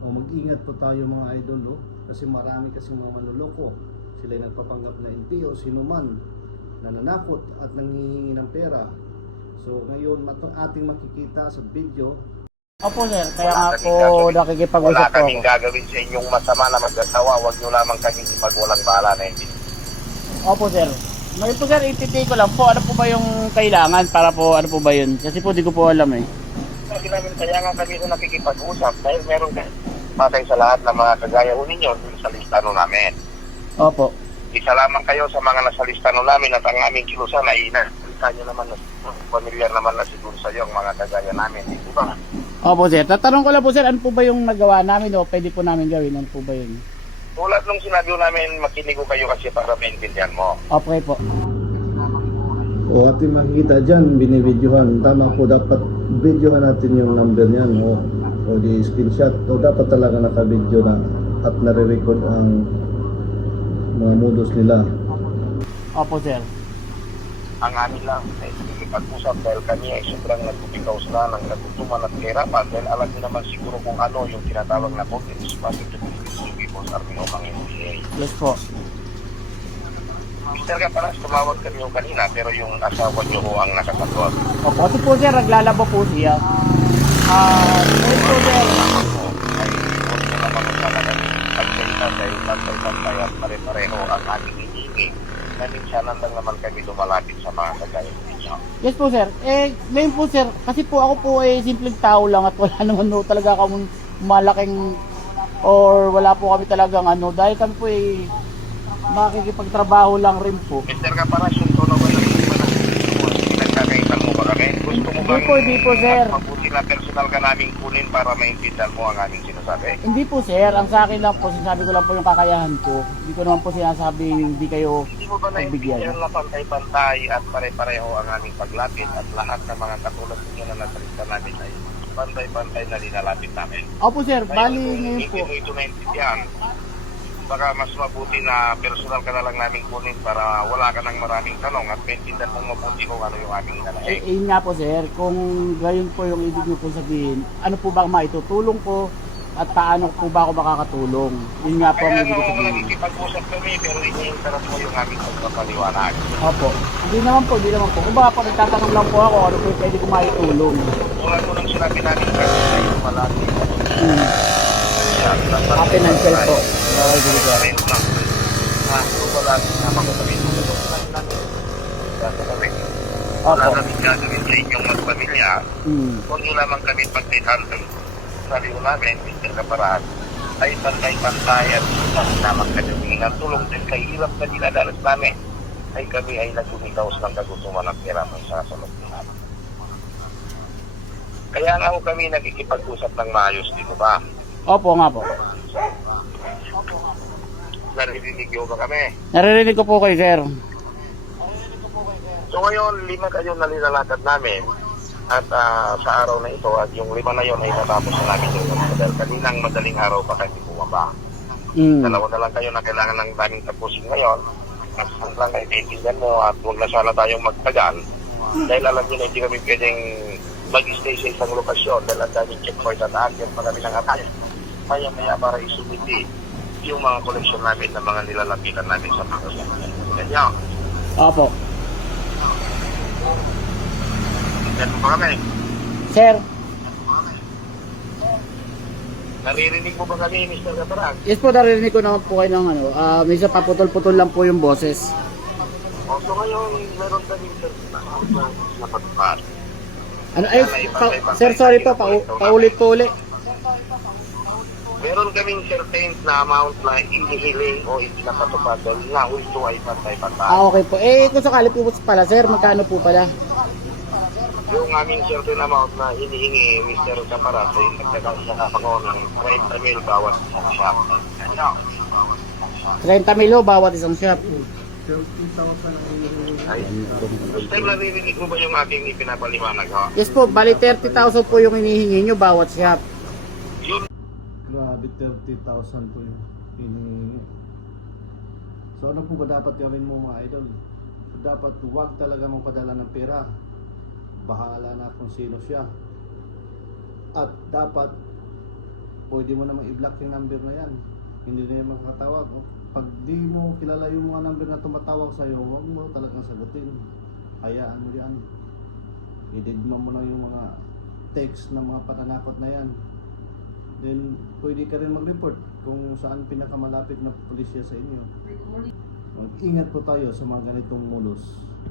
O mag-ingat po tayo mga idol, kasi marami kasing mga manloloko. Sila yung nagpapanggap na NPO, sino man, nananakot at nanghihingi ng pera. So ngayon ating makikita sa video. Opo sir, kaya Wala nga kaming po gagawin. nakikipag-usap Wala po ako. kaming gagawin sa inyong masama na mag-asawa. Huwag nyo lamang kaming ipagwalang bahala na hindi. Opo sir. Ngayon po sir, ititake ko lang po, ano po ba yung kailangan para po, ano po ba yun? Kasi po di ko po alam eh. Kasi namin kaya nga kami ko nakikipag-usap dahil meron patay sa lahat ng mga kagaya ho ninyo dun sa listano namin. Opo. Isa lamang kayo sa mga nasa listano namin at ang aming kilusan ay nakita nyo naman na familiar naman na siguro sa iyo ang mga kagaya namin. Di ba? Opo sir, tatanong ko lang po sir, ano po ba yung nagawa namin o pwede po namin gawin? Ano po ba yun? Tulad nung sinabi namin, makinig ko kayo kasi para maintindihan mo. Okay po. O ating makikita dyan, binibidyohan. Tama po, dapat videohan natin yung number niyan, o di screenshot. O dapat talaga naka-video na at nare-record ang mga modus nila. Opo sir. Ang amin lang ay pag-usap dahil kami ay sobrang nagpupikaw sila ng nagutuman at kahirapan dahil alam niyo naman siguro kung ano yung tinatawag na COVID is positive to people's army o ang NPA. Yes po. Mr. Kapalas, tumawag kami yung kanina pero yung asawa niyo ho ang nakasagot. Opo, kasi po sir, naglalaba po siya. Ngayon po sir. Ako ay huwag na naman ko talaga pagsalita dahil pagsalita at pare-pareho ang aming hihingi na minsanan lang naman kami lumalapit sa mga kagaya ninyo. Yes po sir. Ngayon po sir, kasi po ako po ay simpleng tao lang at wala naman no, talaga kami malaking or wala po kami talagang ano, dahil kami po ay makikipagtrabaho lang rin po. Mr. Kapalas, yung tono ba yung pinagkakaitan mo ba kami? Gusto mo bang Hindi po, sir. mabuti na personal ka naming kunin para maintindihan mo ang aming sinasabi? Hindi po sir, ang sa akin lang po, sinasabi ko lang po yung kakayahan ko. Hindi ko naman po sinasabing hindi kayo Hindi mo ba pagbigyan. naintindihan na pantay-pantay at pare-pareho ang aming paglapit at lahat ng mga katulad ninyo na nasa lista namin ay pantay-pantay na linalapit namin? Opo sir, bali Kung ngayon hindi po. mo ito naintindihan, baka mas mabuti na personal ka na lang namin kunin para wala ka ng maraming tanong at maintindihan mong mabuti kung ano yung aming inalahin. Yun nga po sir, kung gayon po yung ibig niyo po sabihin, ano po ba ang maitutulong ko at paano po ba ako makakatulong? Yun nga po ang Kaya ibig ko nung sabihin. nagkikipag-usap kami pero iniinterest mo yung aming pagpapaliwanag. Opo. Hindi naman po, hindi naman po. Kung baka po nagtatanong lang po ako, ano po yung pwede ko maitulong. Tulad mo nang sinabi namin kasi kayo malaki. Financial po. Okay, sige sir. Wala naman ko sabihin mo. Wala Opo. namin gagawin sa inyong magpamilya. Kung nyo lamang kami pagtihandang sarili namin, Mr. Kaparas, ay pantay-pantay at lamang kami ng tulong din kay hirap na dinadalas namin ay kami ay nagumitaos ng kagustuman at kiraman sa salot namin. Kaya nga ho kami nagkikipag-usap ng maayos, di ba? Opo nga po. Narinig nyo ba kami? Naririnig ko po kayo sir. So ngayon, 5 kayo na nilalakad namin at sa araw na ito at yung 5 na yon ay natapos na namin yung dahil kaninang madaling araw pa kayo bumaba. Dalawa na lang kayo na kailangan ng daming tapusin ngayon at ang lang ay kaibigan mo at huwag na sana tayong magtagal dahil alam nyo na hindi kami pwedeng mag-stay sa isang lokasyon dahil ang daming checkpoint at akin pa kami ng atay. Maya-maya para isumiti yung mga koleksyon namin ng mga nilalapitan namin sa mga ganyan. Opo. Ganyan mo ba kami? Sir, Naririnig mo ba kami, Mr. Kaparag? yes po, naririnig ko naman po kayo ng ano, may isa paputol-putol lang po yung boses. O, so ngayon, meron kaming na patupad. Ano, ay, sir, sorry po, paulit po ulit. Meron kaming certain na amount na inihiling o ipinapatupad dahil nga ito ay pantay-pantay. Okay po. Kung sakali po pala, sir, magkano po pala? Yung aming certain amount na hinihingi, Mr. Kaparas, ay nagkakapango ng 30 mil bawat isang shop. 30 mil ho, bawat isang shop. Ay, first time naririnig mo ba yung aking ipinapaliwanag, ha? Yes po, bali 30,000 po yung hinihingi nyo bawat shop. Yun. Grabe, 30,000 po yung hinihingi. So ano po ba dapat gawin mo mga idol? Dapat huwag talaga magpadala ng pera. Bahala na kung sino siya. At dapat pwede mo namang i-block yung number na yan. Hindi na yung makakatawag. Pag di mo kilala yung mga number na tumatawag sa'yo, huwag mo talagang sagutin. Hayaan mo yan. I-deadma mo na yung mga text na mga pananakot na yan. Then, pwede ka rin mag-report kung saan pinakamalapit na pulisya sa inyo. Mag-ingat po tayo sa mga ganitong mulos.